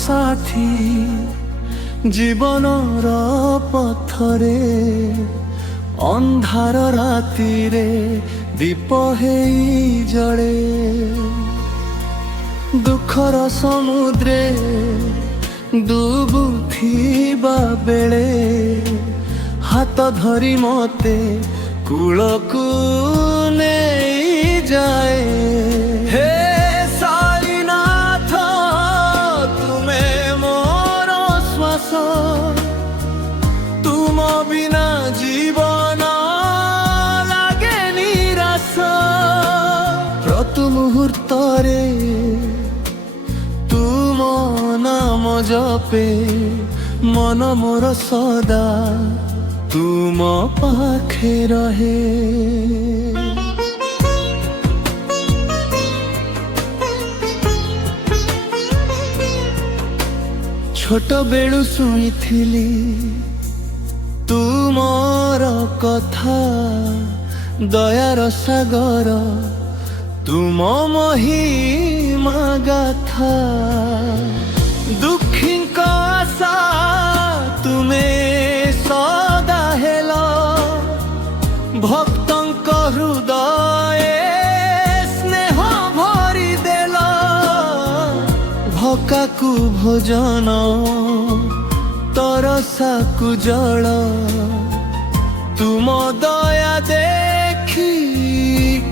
ସାଥୀ ଜୀବନର ପଥରେ ଅନ୍ଧାର ରାତିରେ ଦୀପ ହେଇ ଜଳେ। ଦୁଃଖର ସମୁଦ୍ରେ ଡୁବୁଥିବା ବେଳେ ହାତ ଧରି ମତେ କୂଳକୁ ନେଇଯାଏ। ହେ ସାଇନାଥ ତୁମେ ମୋର ଶ୍ୱାସ, ତୁମ ବିନା ଜୀବନ ଲାଗେ ନିରାଶ। ପ୍ରତି ମୁହୂର୍ତ୍ତରେ ତୁମ ନାମ ଜପେ ମନ ମୋର ସଦା ତୁମ ପାଖେ ରହେ। ଛୋଟ ବେଳୁ ଶୁଣିଥିଲି ତୁମର କଥା, ଦୟାର ସାଗର ତୁମ ମହିମା ଗାଥା। ଦୁଃଖୀଙ୍କ ଆଶା ତୁମେ ସଦା ହେଲ, ଭକ୍ତଙ୍କ ହୃଦଏ ସ୍ନେହ ଭରିଦେଲ। ଭୋକାକୁ ଭୋଜନ, ତରସାକୁ ଜଳ, ତୁମ ଦୟା ଦେଖି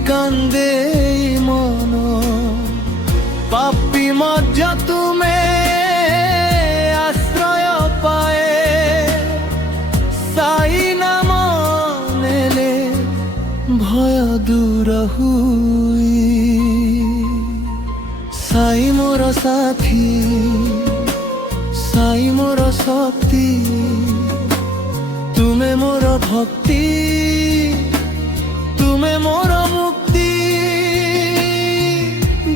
କାନ୍ଦେ ମନ। ପାପୀ ମଧ୍ୟ ତୁମେ ଆଶ୍ରୟ ପାଏ, ସାଇ ନାମ ନେଲେ ଭୟ ଦୂର ହୁଏ। ସାଇ ମୋର ସାଥୀ, ସାଇ ମୋର ଶକ୍ତି, ତୁମେ ମୋର ଭକ୍ତି, ତୁମେ ମୋର ମୁକ୍ତି।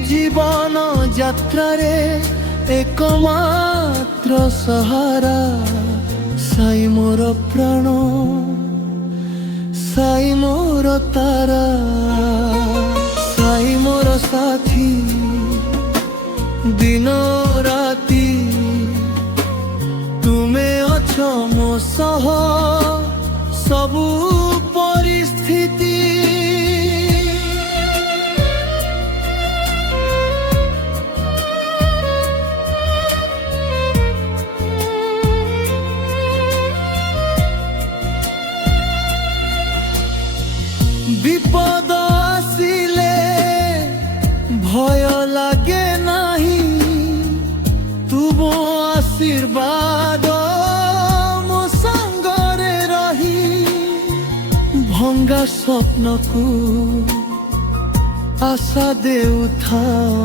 ଜୀବନ ଯାତ୍ରାରେ একমাত্র সাহারা, সাই মোর প্রাণ, সাই মোর তারা। সাই মোর সাথী দিন রাতি, তুমে অছ মো সহ সবু পরিস্থিতি। বিপদ আসিলে ভয় লাগে নাহি, তুম আশীর্বাদ মো সাঙ্গরে রহি। ভঙ্গা স্বপ্নকু আশা দেউথাও,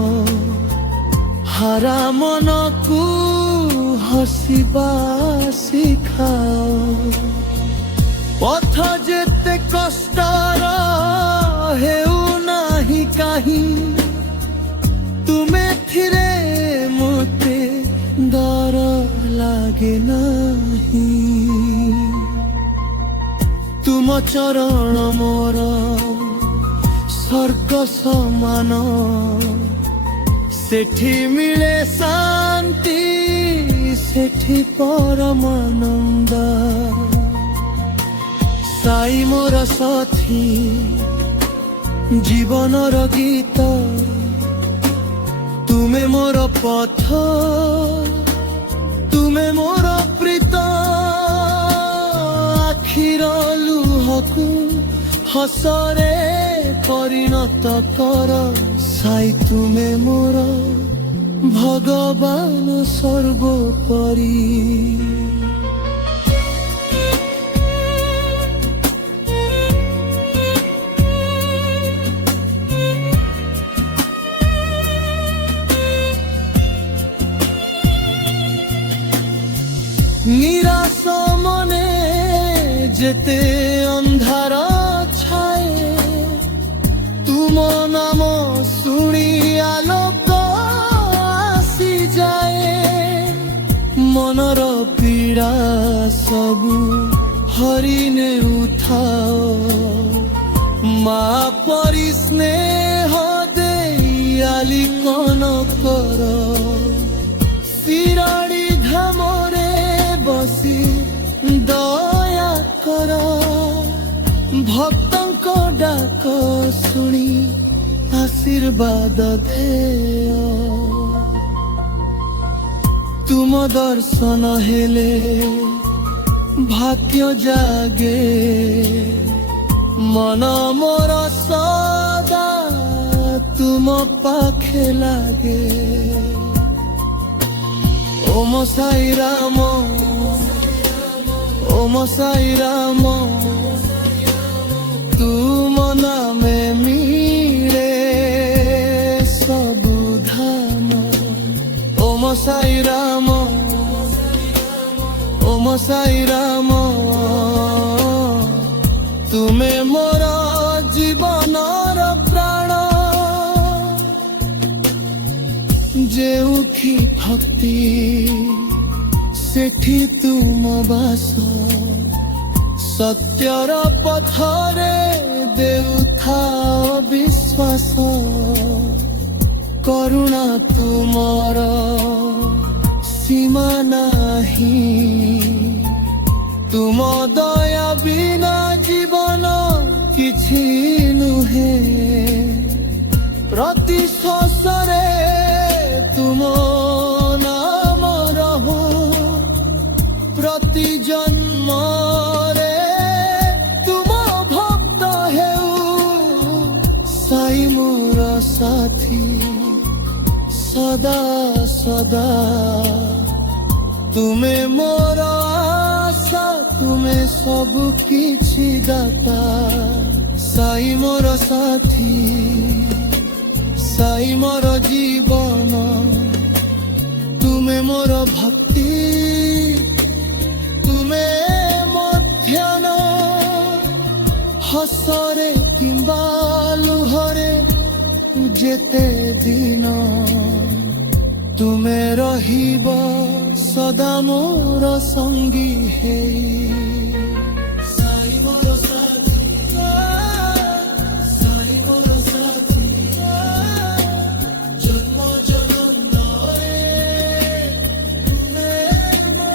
হারা মনকু হসিবা শিখাও। পথ যেতে কষ্টর হেউ নাহি কাহি, তুমে থিরে মতে ডর লাগে নাহি। তুম চরণ মোর স্বর্গ সমান, সেঠি মিলে শান্তি, সেঠি পরমানন্দ। সাই মোর সাথী জীবনর গীত, তুমে মোর পথ, তুমে মোর প্রীত। আখির লুহকু হসরে পরিণত কর, সাই তুমে মোর ভগবান সর্বোপরি। নিরাশ মনে যেতে অন্ধার ছায়ে, তুম নাম শুনি আলোক আসি যায়। মনর পীড়া সবু হরিণে উঠাও, মা পরি স্নেহ দেই আলিকন কর। ବସି ଦୟା କର, ଭକ୍ତଙ୍କ ଡାକ ଶୁଣି ଆଶୀର୍ବାଦ ଦେଅ। ତୁମ ଦର୍ଶନ ହେଲେ ଭାଗ୍ୟ ଜାଗେ, ମନ ମୋର ସଦା ତୁମ ପାଖେ ଲାଗେ। ଓମ ସାଇ ରାମ, ଓମ ସାଇ ରାମ, ତୁମ ନାମେ ମିଳେ ସବୁ ଧାମ। ଓମ ସାଇ ରାମ, ଓମ ସାଇ ରାମ, ତୁମେ ମୋର ଜୀବନର ପ୍ରାଣ। ଯେଉଁଠି ଭକ୍ତି ସେଠି ତୁମ ବାସ, ସତ୍ୟର ପଥରେ ଦେଉଥାଅ ବିଶ୍ୱାସ। କରୁଣା ତୁମର ସୀମା ନାହିଁ, ତୁମ ଦୟା ବିନା ଜୀବନ କିଛି ନୁହେଁ। ପ୍ରତି ଶ୍ୱାସରେ ତୁମ ନାମ ରହୁ, ପ୍ରତି ଜନ୍ମରେ ତୁମ ଭକ୍ତ ହେଉ। ସାଇ ମୋର ସାଥୀ ସଦା ସଦା, ତୁମେ ମୋର ଆଶା, ତୁମେ ସବୁ କିଛି ଦାତା। ସାଇ ମୋର ସାଥୀ, ସାଇ ମୋର ଜୀବନ, ତୁମେ ମୋର ଭକ୍ତି, ତୁମେ ମଧ୍ୟାହ୍ନ ହସରେ କିମ୍ବା ଲୁହରେ ଯେତେ ଦିନ ତୁମେ ରହିବ ସଦା ମୋର ସଙ୍ଗୀ ହେଇ। ସାଇ ମୋର ସାଥୀ, ସାଇ ମୋର ସାଥୀ, ଜନ୍ମ ଜନ୍ମରେ ତୁମେ ମୋ।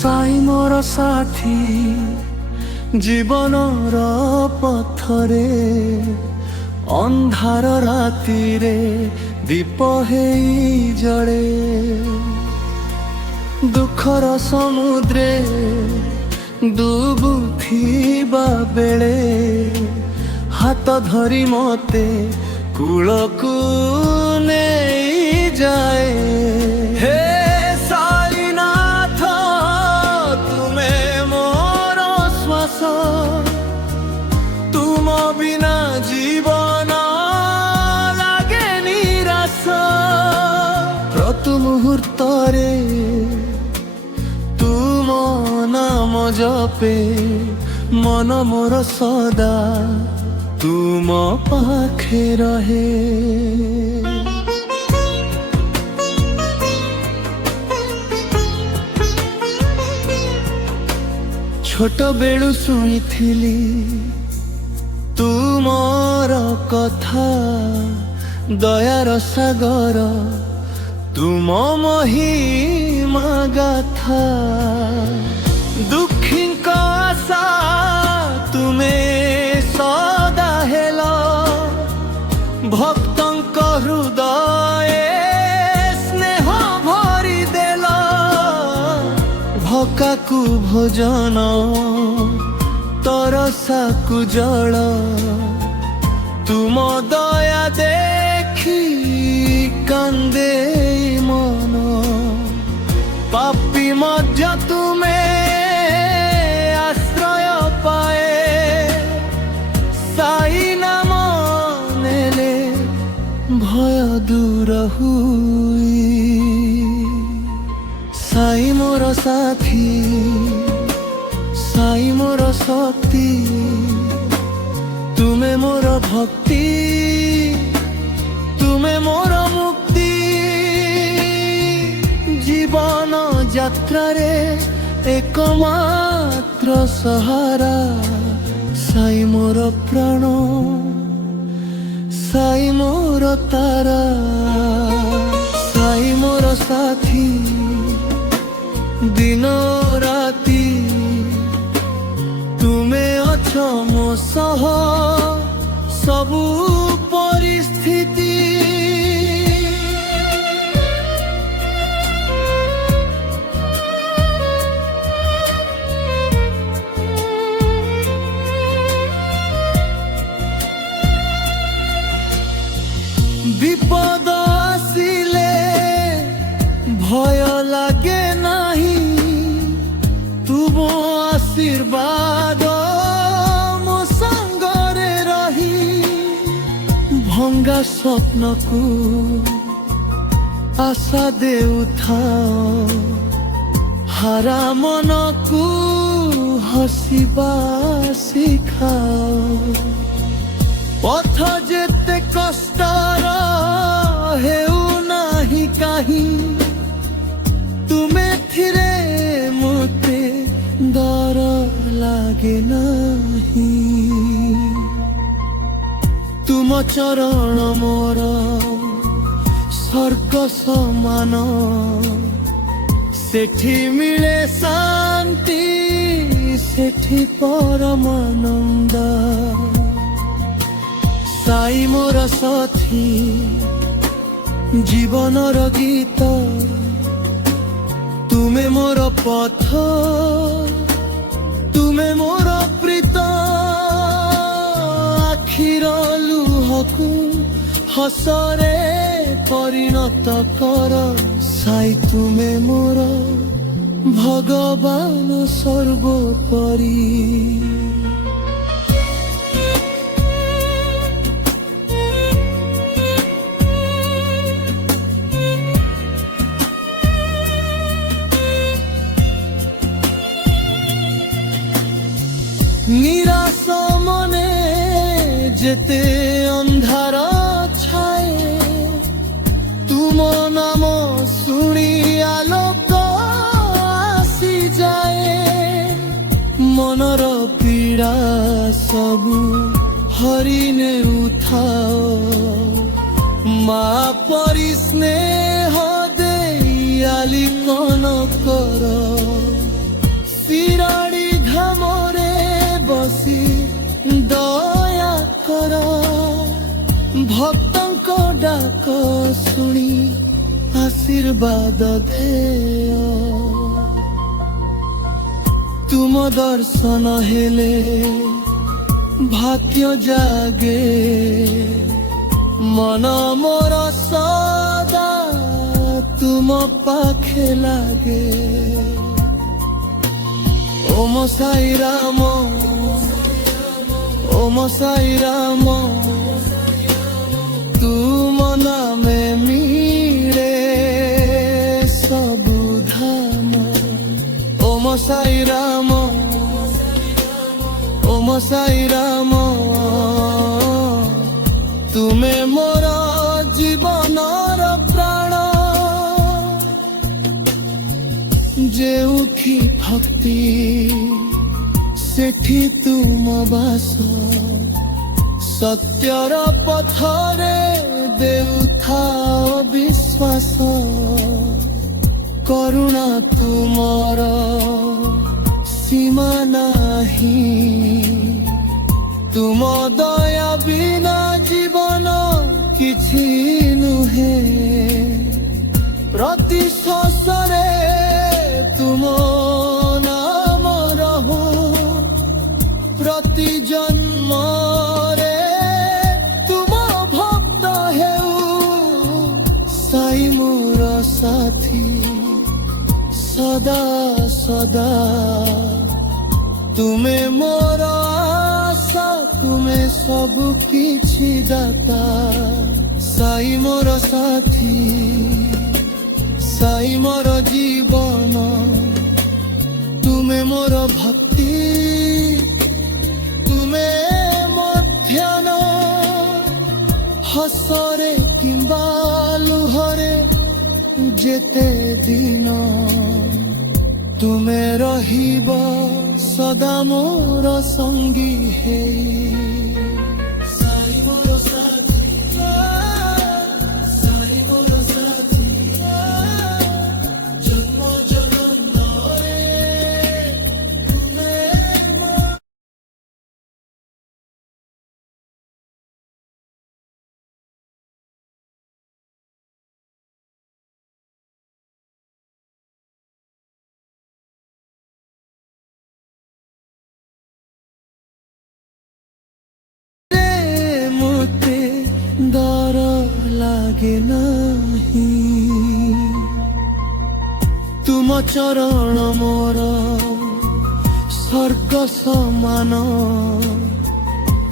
ସାଇ ମୋର ସାଥୀ ଜୀବନର ପଥରେ, ଅନ୍ଧାର ରାତିରେ ଦୀପ ହେଇ ଜଳେ। ଦୁଃଖର ସମୁଦ୍ରେ ଡୁବୁଥିବା ବେଳେ ହାତ ଧରି ମତେ କୂଳକୁ ନେଇଯାଏ। ହେ ସାଇନାଥ, ତୁମେ ମୋର ଶ୍ୱାସ, ତୁମ ବିନା ଜୀବନ ଲାଗେ ନିରାଶ। ପ୍ରତି ମୁହୂର୍ତ୍ତରେ ତୁମ ନାମ ଜପେ, ମନ ମୋର ସଦା ତୁମ ପାଖେ ରହେ। ଛୋଟ ବେଳୁ ଶୁଣିଥିଲି ତୁମର କଥା, ଦୟାର ସାଗର ତୁମ ମହିମା ଗାଥା। ଦୁଃଖୀଙ୍କ ଆଶା ତୁମେ ସଦା ହେଲ, ଭକ୍ତଙ୍କ ହୃଦଏ ସ୍ନେହ ଭରି ଦେଲ। ଭୋକାକୁ ଭୋଜନ, ତରସାକୁ ଜଳ, ତୁମ ଦୟା ଦେଖି କାନ୍ଦେ ମନ। ପାପୀ ମଧ୍ୟ ତୁମେ ଦୂର ହୁଇ। ସାଇ ମୋର ସାଥୀ, ସାଇ ମୋର ଶକ୍ତି, ତୁମେ ମୋର ଭକ୍ତି, ତୁମେ ମୋର ମୁକ୍ତି। ଜୀବନ ଯାତ୍ରାରେ একমাত্র সহারা, সাই মোর প্রাণ, সাই মোর তারা, সাই মোর সাথী দিন রাতি। তুমে অছ মো সহ সবু পরিস্থিতি। বিপদ আসিলে ভয় লাগে নাহি, তুম আশীর্বাদ মো সাঙ্গরে রহি। ভঙ্গা স্বপ্নকু আশা দেউথাও, হারা মনকু হসিবা শিখাও। পথ যেতে কষ্টর হেউ নাহি কাহি, তুমে থিরে মতে ডর লাগে নাহি। তুম চরণ মোর স্বর্গ সমান, সেঠি মিলে শান্তি, সেঠি পরমানন্দ। সাই মোর সাথী জীবনর গীত, তুমে মোর পথ, তুমে মোর প্রীত। আখির লুহকু হসরে পরিণত কর, সাই তুমে মোর ভগবান সর্বোপরি। নিরাশ মনে যেতে অন্ধার ছায়, তুম নাম শুনি আলোক আসি যায়। মনর পীড়া সবু হরি নেউথাও, মা পরি স্নেহ দেই আলিঙ্গন কর। শিরাড়ি ঘামরে বসি দয়া কর, ভক্তଙ୍କ ডাক শুনি আশীর্বাদ দেয়। তুম দর্শন হেলে ভাগ্য জাগে, মন মোর সদা তুম পাখে লাগে। ওম সাই রাম, ওম সাই রাম, তুম নামে মিলে সবু ধাম। ওম সাই রাম, ওম সাই রাম, তুমে মোর জীবনর প্রাণ। যেউঠি ভক্তি সেঠি তুম বাস, সত্যর পথরে দেউথাও বিশ্বাস। করুণা তুমর সীমা নাহি, তুম দয়া বিনা জীবন କିଛି নুহে। প্রতি শ্বাসরে তুম নাম রহু, প্রতি জন্মরে তুম ভক্ত হেউ। সাই মোর সাথী সদা সদা, তুমে মোর আশা, তুমে সবু কিছু দাতা। ସାଇ ମୋର ସାଥୀ, ସାଇ ମୋର ଜୀବନ, ତୁମେ ମୋର ଭକ୍ତି, ତୁମେ ମୋ ଧ୍ୟାନ, ହସରେ କିମ୍ବା ଲୁହରେ ଯେତେ ଦିନ ତୁମେ ରହିବ ସଦା ମୋର ସଙ୍ଗୀ ହେଇ। ସାଇ ମୋର ସାଥୀ, ସାଇ ମୋର ସାଥୀ, ଜନ୍ମ ଜନ୍ମରେ ତୁମେ ମୋ डर लागे नाही, तुम चरण मोर स्वर्ग समान,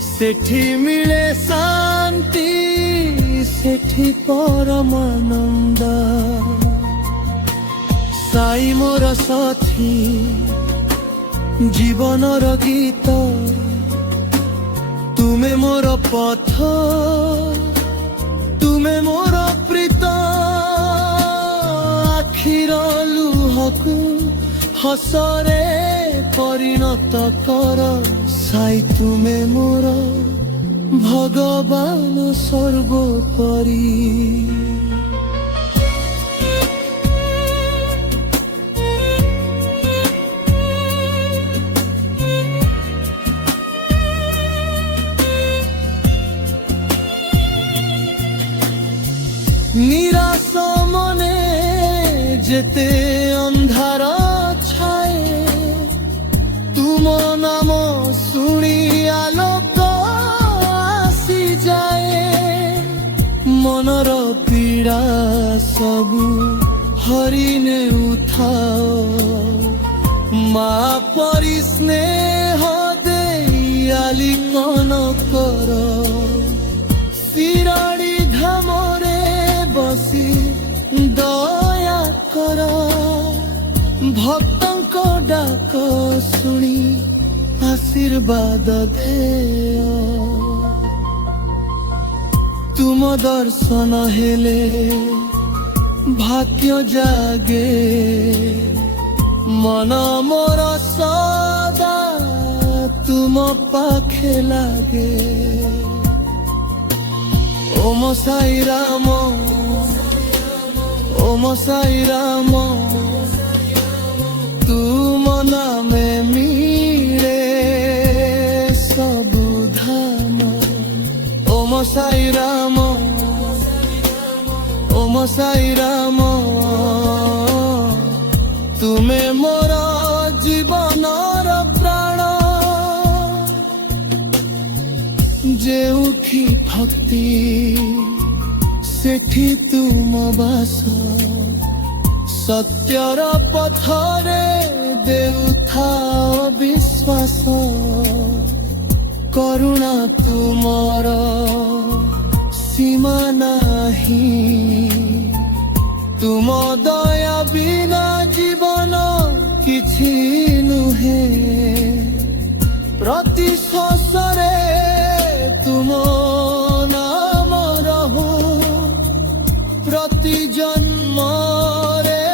सेठी मिले शांति, सेठी परमानंद। साई मोर साथी, जीवनर गीत, तुमे मोर पथ, तुमे मोर प्रीत, आखिर लुहकु हसरे परिणत कर। साई तुमे मोर भगवान सर्वोपरि। निराश मने जेते अंधार छाए, तुम नाम शुणी आलोक आसी जाए। मनर पीड़ा सबु हरिने उठाओ, माँ परि स्नेह देई आलिंगन कर। शिराड़ी धामरे बसी दया कर, भक्तंको डाक शुणी आशीर्वाद दे। तुम दर्शन हेले भाग्य जागे, मन मोर सदा तुम पाखे लागे। ओम साई राम, ओम साई राम, तुम नामे मिले सबु धाम। ओम साई राम, ओम साई राम, तुमे मोर जीवनर प्राण। जेउठी भक्ति सेठी तुम बास, सत्यर पथरे देउथा विश्वास। करुणा तुमर सीमा नाही, तुम दया बिना जीवन किछि नुहे। प्रति श्वासरे तुम नाम रहो, प्रति जन्मरे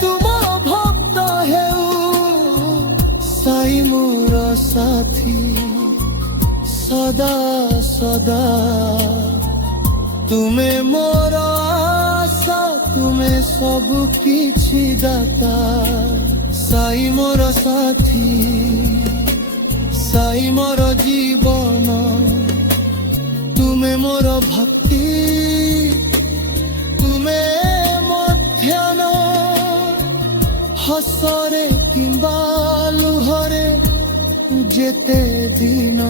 तुम भक्त हेउ। साई मोर साथी सदा सदा, तुमे मोर आशा, तुमे सबु किछि दाता। साई मोर साथी, साई मोर जीवन, तुमे मोर भक्ति, तुमे मो ध्यान, हसरे किंबा लुहरे जेते दिन